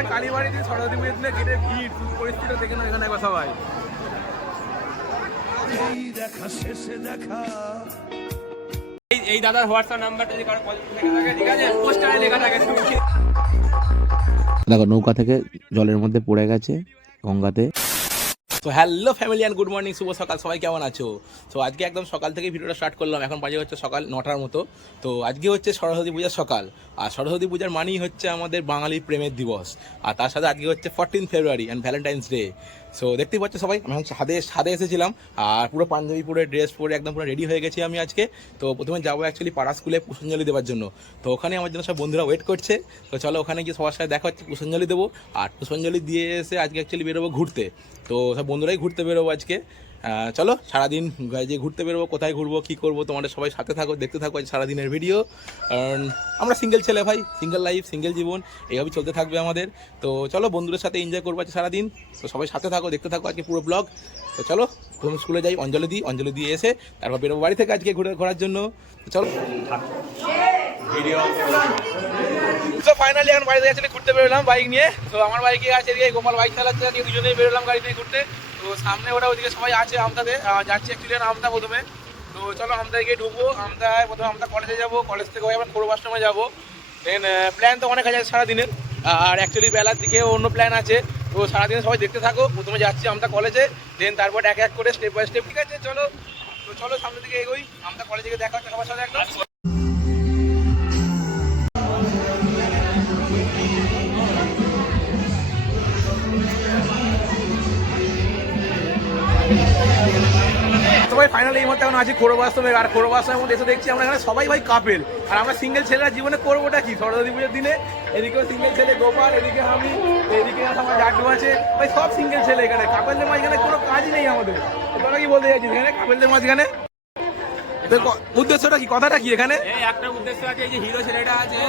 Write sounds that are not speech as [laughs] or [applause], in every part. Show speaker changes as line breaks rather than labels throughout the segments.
এখানে কালীবাড়িতে সরস্বতী পুজোর দিনে গেটের ভিড় দেখে না এখানে একবার সবাই
এই এই দাদার হোয়াটসঅ্যাপ নাম্বারটা যদি কারও থাকে ঠিক আছে? লেখা থাকে
দেখো, নৌকা থেকে জলের মধ্যে পড়ে গেছে গঙ্গাতে।
তো hello family and good morning, শুভ সকাল। সবাই কেমন আছো? তো আজকে একদম সকাল থেকে ভিডিওটা স্টার্ট করলাম। এখন বাজে হচ্ছে সকাল নটার মতো। তো আজকে হচ্ছে সরস্বতী পূজার সকাল। আর সরস্বতী পূজার মানেই হচ্ছে আমাদের বাঙালি প্রেমের দিবস। আর তার সাথে আজকে হচ্ছে fourteen February and Valentine's day so দেখতেই পাচ্ছ সবাই, আমি সাদে ছাদে এসেছিলাম। আর পুরো পাঞ্জাবি পরে ড্রেস পরে একদম পুরো রেডি হয়ে গেছি আমি আজকে। তো প্রথমে যাব অ্যাকচুয়ালি পাড়া স্কুলে পুষ্পাঞ্জলি দেওয়ার জন্য। তো ওখানে আমার জন্য সব বন্ধুরা ওয়েট করছে। তো চলো ওখানে গিয়ে সবার সাথে দেখা হচ্ছে, পুষ্পাঞ্জলি দেবো। আর পুষ্পাঞ্জলি দিয়ে এসে আজকে অ্যাকচুয়ালি বেরোবো ঘুরতে। তো সব বন্ধুরাই ঘুরতে বেরোবো আজকে। চলো, সারাদিন যে ঘুরতে বেরোবো, কোথায় ঘুরবো, কী করব, তোমাদের সবাই সাথে থাকো, দেখতে থাকো আজ সারাদিনের ভিডিও কারণ আমরা সিঙ্গেল ছেলে ভাই সিঙ্গেল লাইফ সিঙ্গেল জীবন, এইভাবেই চলতে থাকবে আমাদের। তো চলো, বন্ধুদের সাথে এনজয় করব আজকে সারাদিন। তো সবাই সাথে থাকো, দেখতে থাকো আজকে পুরো ব্লগ তো চলো, প্রথম স্কুলে যাই, অঞ্জলি দিই, অঞ্জলি দিয়ে এসে তারপর বেরোবো বাড়ি থেকে আজকে ঘুরে, ঘোরার জন্য। চলো। তো ফাইনালি এখন বাড়িতে যাচ্ছি ঘুরতে বেরোলাম বাইক নিয়ে। তো আমার বাইকে আছে এদিকে গোপাল বাইক চালাচ্ছে আজকে দুজনেই বেরোলাম গাড়ি নিয়ে ঘুরতে। তো সামনে ওটা ওদিকে সবাই আছে আমতাতে আহ, যাচ্ছি অ্যাকচুয়ালি আমতা প্রথমে। তো চলো আমতায় গিয়ে ঢুকবো আমতায় প্রথমে আমতা কলেজে যাব কলেজ থেকে আবার পূর্বাশ্রমে যাব। দেন প্ল্যান তো অনেক আছে সারাদিনের। আর অ্যাকচুয়ালি বেলার দিকে অন্য প্ল্যান আছে। তো সারাদিন সবাই দেখতে থাকো প্রথমে যাচ্ছি আমতা কলেজে দেন তারপর এক এক করে স্টেপ বাই স্টেপ ঠিক আছে চলো। তো চলো সামনের দিকে এগোই আমতা কলেজে গিয়ে দেখা হচ্ছে সবার সাথে একদম। সবাই ফাইনালি এই মুহূর্তে এখন আছি আর মধ্যে এসে দেখছি আমরা এখানে সবাই ভাই কাপেল আর আমরা সিঙ্গেল ছেলেরা জীবনে করবোটা কি? সরস্বতী পুজোর দিনে এদিকেও সিঙ্গেল ছেলে গোপাল এদিকে আমি এদিকে আমার জাড্ডু আছে। ভাই সব সিঙ্গেল ছেলে এখানে। কাপেলদের মাঝখানে কোনো কাজই নেই আমাদের। তো তোরা কি বলতে চাইছিস এখানে কাপেলদের মাঝখানে? উদ্দেশ্যটা কি? কথাটা কি এখানে?
একটা উদ্দেশ্য আছে এই যে হিরো ছেলেটা আছে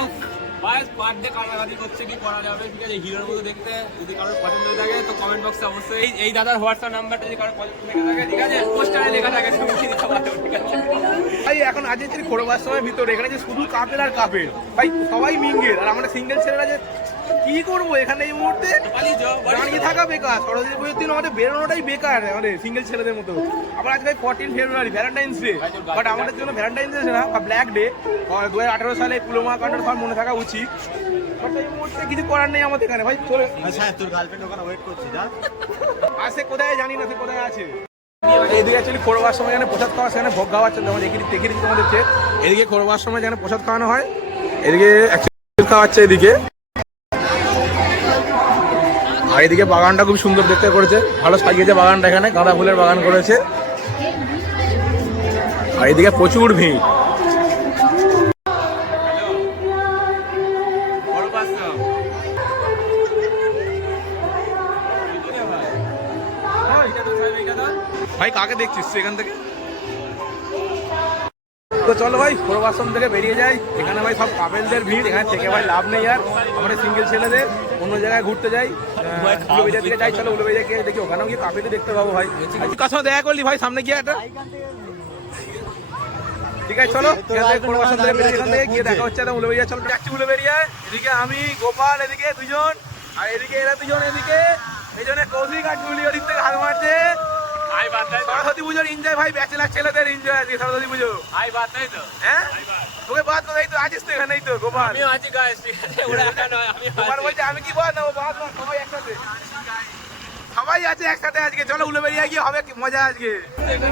বাস কাটাকাটি করছে কি করা যাবে? ঠিক আছে হিরোর মতো দেখতে যদি কারোর পছন্দ কমেন্ট বক্সে অবশ্যই এই দাদার হোয়াটসঅ্যাপ নাম্বারটা যদি কারও লেখা থাকে ঠিক আছে? পোস্টারে লেখা থাকে
ভাই, এখন আজ হচ্ছে সময় ভিতরে, এখানে যে শুধু কাপেল আর কাপেল ভাই, সবাই মিঙ্গেল আর আমরা সিঙ্গেল ছেলেরা যে কি করব এখানে এই মুহূর্তে? দাঁড়িয়ে থাকা বেকার। সরস্বতী পুজোর দিন আমাদের বেরোনোটাই বেকার আমাদের সিঙ্গেল ছেলেদের মতো। আবার আজকে fourteen February Valentine's day but আমাদের জন্য ভ্যালেন্টাইন্স ডে না বা ব্ল্যাক ডে দু হাজার আঠারো সালে পুলোমা কাণ্ডের সব মনে থাকা উচিত। এই মুহূর্তে কিছু করার নেই আমাদের এখানে। ভাই চলে।
আচ্ছা তোর গার্লফ্রেন্ড ওখানে ওয়েট করছি যা।
আসে কোথায় জানি না সে কোথায় আছে। এদিকে অ্যাকচুয়ালি খোরবার সময় এখানে প্রসাদ খাওয়া সেখানে ভোগ দেখে দেখে দিচ্ছি তোমাদেরকে এদিকে খোরবার সময় যেখানে প্রসাদ খাওয়ানো হয় এদিকে খাওয়াচ্ছে এদিকে। আর এদিকে বাগানটা খুব সুন্দর দেখতে করেছে। ভালো সাজিয়েছে বাগানটা এখানে, গাঁদা ফুলের বাগান করেছে। আর এদিকে প্রচুর ভিড়। ভাই, কাকে দেখছিস এখান থেকে? তো চলো ভাই পূর্বাশ্রম থেকে বেরিয়ে যাই। এখানে ভাই সব কাপেলদের ভিড়, এখানে থেকে ভাই লাভ নেই আর। আমরা সিঙ্গেল ছেলেদের। অন্য জায়গায় ঘুরতে যাই উলুবেজা থেকে যাই চলো উলুবেজা গিয়ে দেখি ওখানেও গিয়ে কাপেলই দেখতে পাবো ভাই। তুই কার সঙ্গে দেখা করলি ভাই সামনে গিয়ে একটা? ঠিক আছে চলো। গিয়ে দেখা হচ্ছে একটা উলুবেজা চলো যাচ্ছি উলুবেরিয়া। এদিকে আমি গোপাল এদিকে দুজন। আর এদিকে এরা দুজন এদিকে। এই জন্য কৌশিক আর টুলি ওদিক থেকে হাত মারছে
আই বার্থডে
সরস্বতী পুজোর এনজয় ভাই ব্যাচেলার ছেলেদের এনজয় আছে সরস্বতী পুজো।
আই বার্থডে তো।
হ্যাঁ? তোকে বাদ করে তো আছিস তো এখানেই তো গোপাল।
আমিও আছি গাইস ঠিক আছে ওরা একা নয় আমি
গোপাল বলছে আমি কি বাদ নেব বাদ না সবাই একসাথে। সবাই আছে একসাথে আজকে। চলো উলুবেরিয়া গিয়ে হবে কি মজা আজকে।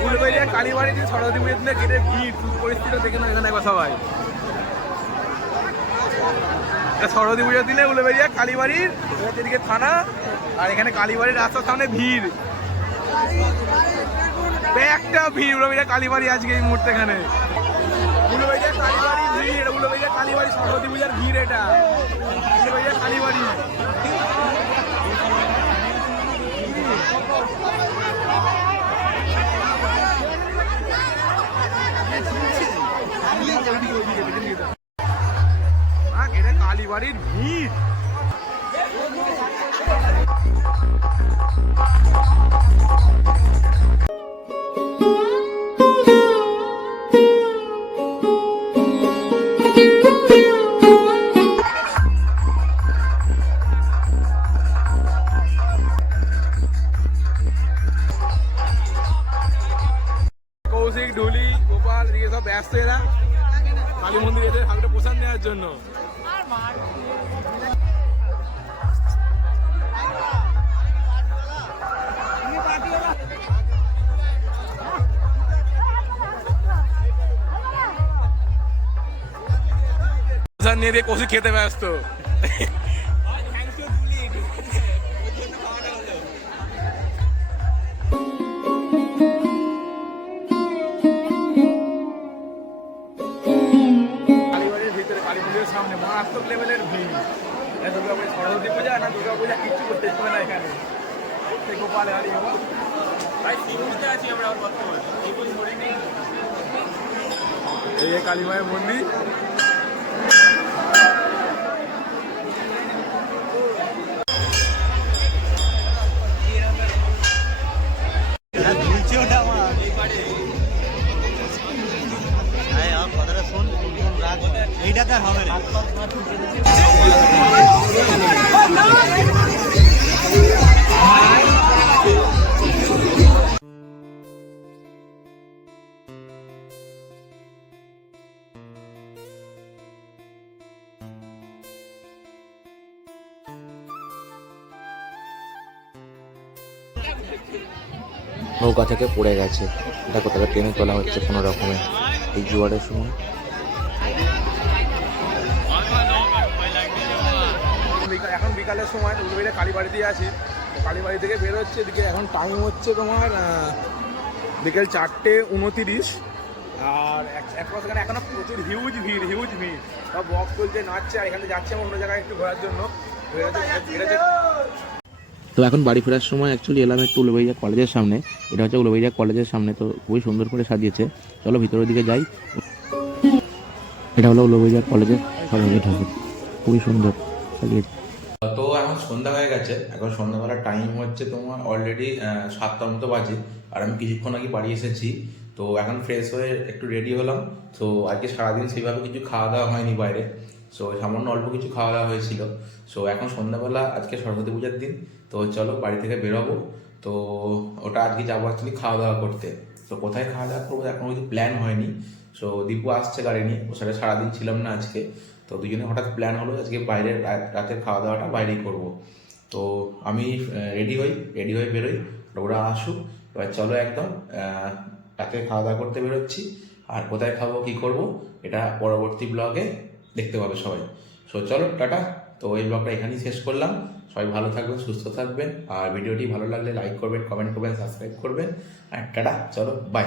উলুবেরিয়া কালীবাড়ি দিয়ে সরস্বতী পুজোর দিনে গেটে ভিড় পরিস্থিতি দেখে না এখানে একবার সবাই। সরস্বতী পুজোর দিনে উলুবেরিয়া কালীবাড়ির এদিকে থানা আর এখানে কালীবাড়ির রাস্তার সামনে ভিড়। একটা ভিড় উলুবেরিয়া কালীবাড়ি আজকে এই মুহূর্তে এখানে। উলুবেরিয়া কালীবাড়ি ভিড় উলুবেরিয়া কালীবাড়ি সরস্বতী পূজার ভিড় এটা। উলুবেরিয়া কালীবাড়ি। সব ব্যস্ত এরা কালী মন্দির এদের হাঁকটা প্রসাদ নেওয়ার জন্য। প্রসাদ নিয়ে দিয়ে কষি খেতে ব্যস্ত। পূজা কিচ্ছু করতে ইচ্ছে না এখানে। সেই গোপালে হারিয়ে
ভাই আছি আমরা এই
মন্দির।
হ্যাঁ ঝুলছে [laughs]
নৌকা থেকে পড়ে গেছে। দেখো তাকে টেনে তোলা হচ্ছে কোনো রকমে। এই জোয়ারের সময়।
এখন বিকালের সময় উলুবেড়ে কালীবাড়িতেই আছি। তো কালীবাড়ি থেকে বের হচ্ছে, এদিকে এখন টাইম হচ্ছে তোমার বিকেল চারটে উনতিরিশ। আর একমাস এখানে এখনও প্রচুর হিউজ ভিড় হিউজ ভিড়। সব বক্স চলছে, নাচছে, আর এখানে যাচ্ছে অন্য জায়গায় একটু ঘোরার জন্য। তো
এখন বাড়ি ফেরার সময় অ্যাকচুয়ালি এলাম একটু উলুবেড়িয়া কলেজের সামনে। এটা হচ্ছে উলুবেড়িয়া কলেজের সামনে, তো খুবই সুন্দর করে সাজিয়েছে। চলো ভিতরের দিকে যাই। এটা হলো উলুবেড়িয়া কলেজের সরস্বতী ঠাকুর। খুবই সুন্দর সাজিয়েছে।
তো এখন সন্ধ্যা হয়ে গেছে। এখন সন্ধ্যাবেলার টাইম হচ্ছে তোমার অলরেডি সাতটার মতো বাজে। আর আমি কিছুক্ষণ আগে বাড়ি এসেছি। তো এখন ফ্রেশ হয়ে একটু রেডি হলাম। তো আজকে সারাদিন সেইভাবে কিছু খাওয়া দাওয়া হয়নি বাইরে। সো সামান্য অল্প কিছু খাওয়া দাওয়া হয়েছিল। সো এখন সন্ধ্যাবেলা আজকে সরস্বতী পূজার দিন। তো চলো বাড়ি থেকে বেরোবো। তো ওটা আজকে যাব অ্যাকচুয়ালি খাওয়া দাওয়া করতে। তো কোথায় খাওয়া দাওয়া করব এখন কিছু প্ল্যান হয়নি। সো দীপু আসছে গাড়ি নিয়ে। ওর সাথে সারাদিন ছিলাম না আজকে। তো দুজনে হঠাৎ প্ল্যান হলো আজকে বাইরে রাতের খাওয়া দাওয়াটা বাইরেই করব। তো আমি রেডি হই রেডি হয়ে বেরোই। ওরা আসুক। এবার চলো একদম রাতে খাওয়া দাওয়া করতে বেরোচ্ছি। আর কোথায় খাব, কি করব, এটা পরবর্তী ব্লগে দেখতে পাবে সবাই। সো চলো, টাটা। তো এই ব্লগটা এখানেই শেষ করলাম। সবাই ভালো থাকবেন, সুস্থ থাকবেন। আর ভিডিওটি ভালো লাগলে লাইক করবেন কমেন্ট করবেন সাবস্ক্রাইব করবেন। আর টাটা, চলো বাই